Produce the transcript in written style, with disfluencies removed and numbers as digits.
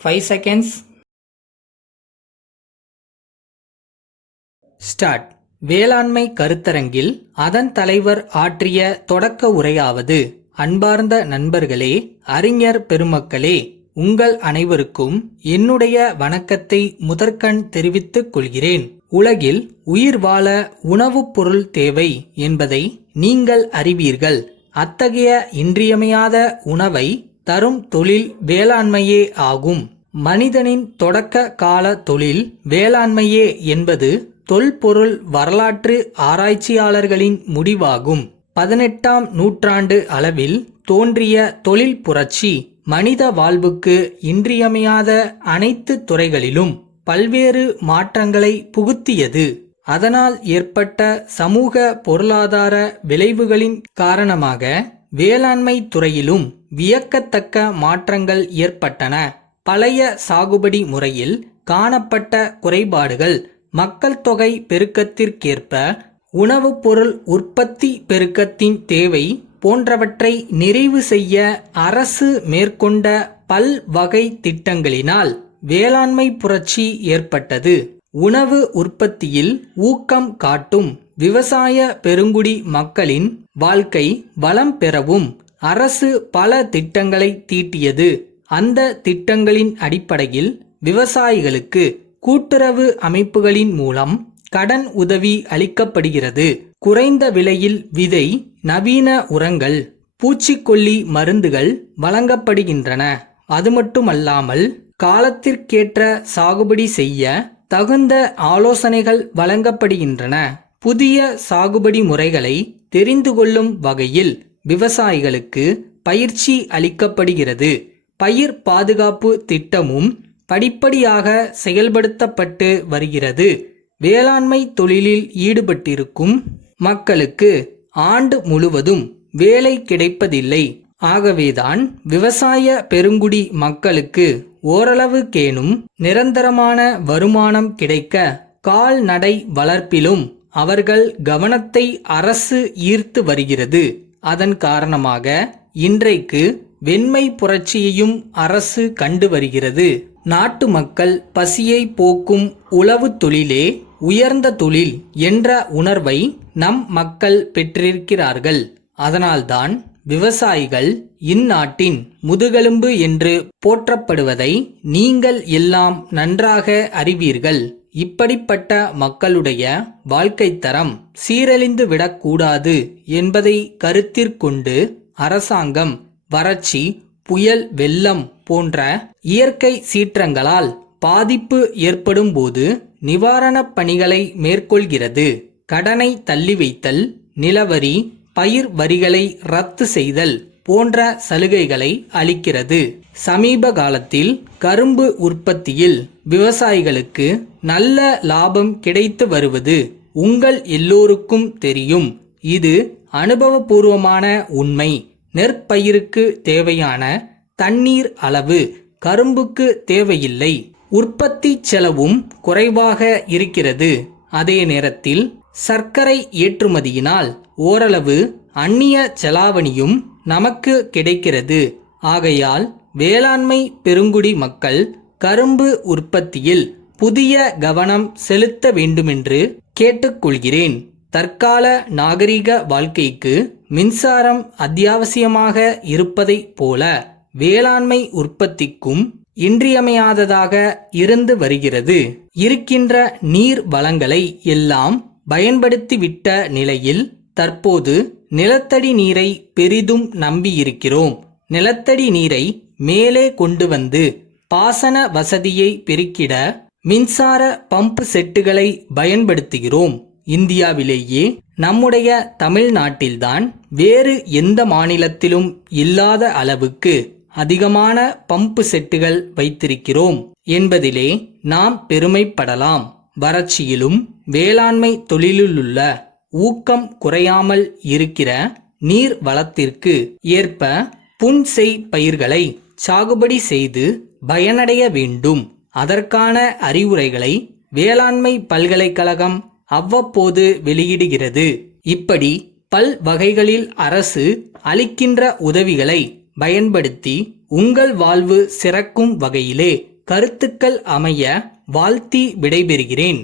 5 seconds. Start. வேளாண்மை கருத்தரங்கில் அதன் தலைவர் ஆற்றிய தொடக்க உரையாவது: அன்பார்ந்த நண்பர்களே, அறிஞர் பெருமக்களே, உங்கள் அனைவருக்கும் என்னுடைய வணக்கத்தை முதற்கண் தெரிவித்துக் கொள்கிறேன். உலகில் உயிர் வாழ உணவுப் பொருள் தேவை என்பதை நீங்கள் அறிவீர்கள். அத்தகைய இன்றியமையாத உணவை தரும் தொழில் வேளாண்மையே ஆகும். மனிதனின் தொடக்க கால தொழில் வேளாண்மையே என்பது தொல்பொருள் வரலாற்று ஆராய்ச்சியாளர்களின் முடிவாகும். 18ஆம் நூற்றாண்டு அளவில் தோன்றிய தொழில் புரட்சி மனித வாழ்வுக்கு இன்றியமையாத அனைத்து துறைகளிலும் பல்வேறு மாற்றங்களை புகுத்தியது. அதனால் ஏற்பட்ட சமூக பொருளாதார விளைவுகளின் காரணமாக வேளாண்மை துறையிலும் வியக்கத்தக்க மாற்றங்கள் ஏற்பட்டன. பழைய சாகுபடி முறையில் காணப்பட்ட குறைபாடுகள் மக்கள் தொகை பெருக்கத்திற்கேற்ப உணவுப் பொருள் உற்பத்தி பெருக்கத்தின் தேவை போன்றவற்றை நிறைவு செய்ய அரசு மேற்கொண்ட பல்வகை திட்டங்களினால் வேளாண்மை புரட்சி ஏற்பட்டது. உணவு உற்பத்தியில் ஊக்கம் காட்டும் விவசாய பெருங்குடி மக்களின் வாழ்க்கை வளம் பெறவும் அரசு பல திட்டங்களை தீட்டியது. அந்த திட்டங்களின் அடிப்படையில் விவசாயிகளுக்கு கூட்டுறவு அமைப்புகளின் மூலம் கடன் உதவி அளிக்கப்படுகிறது. குறைந்த விலையில் விதை, நவீன உரங்கள், பூச்சிக்கொல்லி மருந்துகள் வழங்கப்படுகின்றன. அது மட்டுமல்லாமல் காலத்திற்கேற்ற சாகுபடி செய்ய தகுந்த ஆலோசனைகள் வழங்கப்படுகின்றன. புதிய சாகுபடி முறைகளை தெரிந்து கொள்ளும் வகையில் விவசாயிகளுக்கு பயிற்சி அளிக்கப்படுகிறது. பயிர் பாதுகாப்பு திட்டமும் படிப்படியாக செயல்படுத்தப்பட்டு வருகிறது. வேளாண்மை தொழிலில் ஈடுபட்டிருக்கும் மக்களுக்கு ஆண்டு முழுவதும் வேலை கிடைப்பதில்லை. ஆகவேதான் விவசாய பெருங்குடி மக்களுக்கு ஓரளவுக்கேனும் நிரந்தரமான வருமானம் கிடைக்க கால்நடை வளர்ப்பிலும் அவர்கள் கவனத்தை அரசு ஈர்த்து வருகிறது. அதன் காரணமாக இன்றைக்கு வெண்மை புரட்சியையும் அரசு கண்டு வருகிறது. நாட்டு மக்கள் பசியை போக்கும் உழவு தொழிலே உயர்ந்த தொழில் என்ற உணர்வை நம் மக்கள் பெற்றிருக்கிறார்கள். அதனால்தான் விவசாயிகள் இந்நாட்டின் முதுகெலும்பு என்று போற்றப்படுவதை நீங்கள் எல்லாம் நன்றாக அறிவீர்கள். இப்படிப்பட்ட மக்களுடைய வாழ்க்கை தரம் சீரழிந்து விடக்கூடாது என்பதை கருத்திற்கொண்டு அரசாங்கம் வறட்சி, புயல், வெள்ளம் போன்ற இயற்கை சீற்றங்களால் பாதிப்பு ஏற்படும் போது நிவாரணப் பணிகளை மேற்கொள்கிறது. கடனை தள்ளி வைத்தல், நிலவரி, பயிர் வரிகளை ரத்து செய்தல் போன்ற சலுகைகளை அளிக்கிறது. சமீப காலத்தில் கரும்பு உற்பத்தியில் விவசாயிகளுக்கு நல்ல லாபம் கிடைத்து வருவது உங்கள் எல்லோருக்கும் தெரியும். இது அனுபவபூர்வமான உண்மை. நெற்பயிருக்கு தேவையான தண்ணீர் அளவு கரும்புக்கு தேவையில்லை. உற்பத்தி செலவும் குறைவாக இருக்கிறது. அதே நேரத்தில் சர்க்கரை ஏற்றுமதியினால் ஓரளவு அந்நிய செலாவணியும் நமக்கு கிடைக்கிறது. ஆகையால் வேளாண்மை பெருங்குடி மக்கள் கரும்பு உற்பத்தியில் புதிய கவனம் செலுத்த வேண்டுமென்று கேட்டுக்கொள்கிறேன். தற்கால நாகரிக வாழ்க்கைக்கு மின்சாரம் அத்தியாவசியமாக இருப்பதைப் போல வேளாண்மை உற்பத்திக்கும் இன்றியமையாததாக இருந்து வருகிறது. இருக்கின்ற நீர் வளங்களை எல்லாம் பயன்படுத்திவிட்ட நிலையில் தற்போது நிலத்தடி நீரை பெரிதும் நம்பியிருக்கிறோம். நிலத்தடி நீரை மேலே கொண்டு வந்து பாசன வசதியை பெருக்கிட மின்சார பம்பு செட்டுகளை பயன்படுத்துகிறோம். இந்தியாவிலேயே நம்முடைய தமிழ்நாட்டில்தான் வேறு எந்த மாநிலத்திலும் இல்லாத அளவுக்கு அதிகமான பம்பு செட்டுகள் வைத்திருக்கிறோம் என்பதிலே நாம் பெருமைப்படலாம். வறட்சியிலும் வேளாண்மை தொழிலிலுள்ள ஊக்கம் குறையாமல் இருக்கிற நீர் வளத்திற்கு ஏற்ப புன்செய் பயிர்களை சாகுபடி செய்து பயனடைய வேண்டும். அதற்கான அறிவுரைகளை வேளாண்மை பல்கலைக்கழகம் அவ்வப்போது வெளியிடுகிறது. இப்படி பல் வகைகளில் அரசு அளிக்கின்ற உதவிகளை பயன்படுத்தி உங்கள் வாழ்வு சிறக்கும் வகையிலே கருத்துக்கள் அமைய வாழ்த்தி விடைபெறுகிறேன்.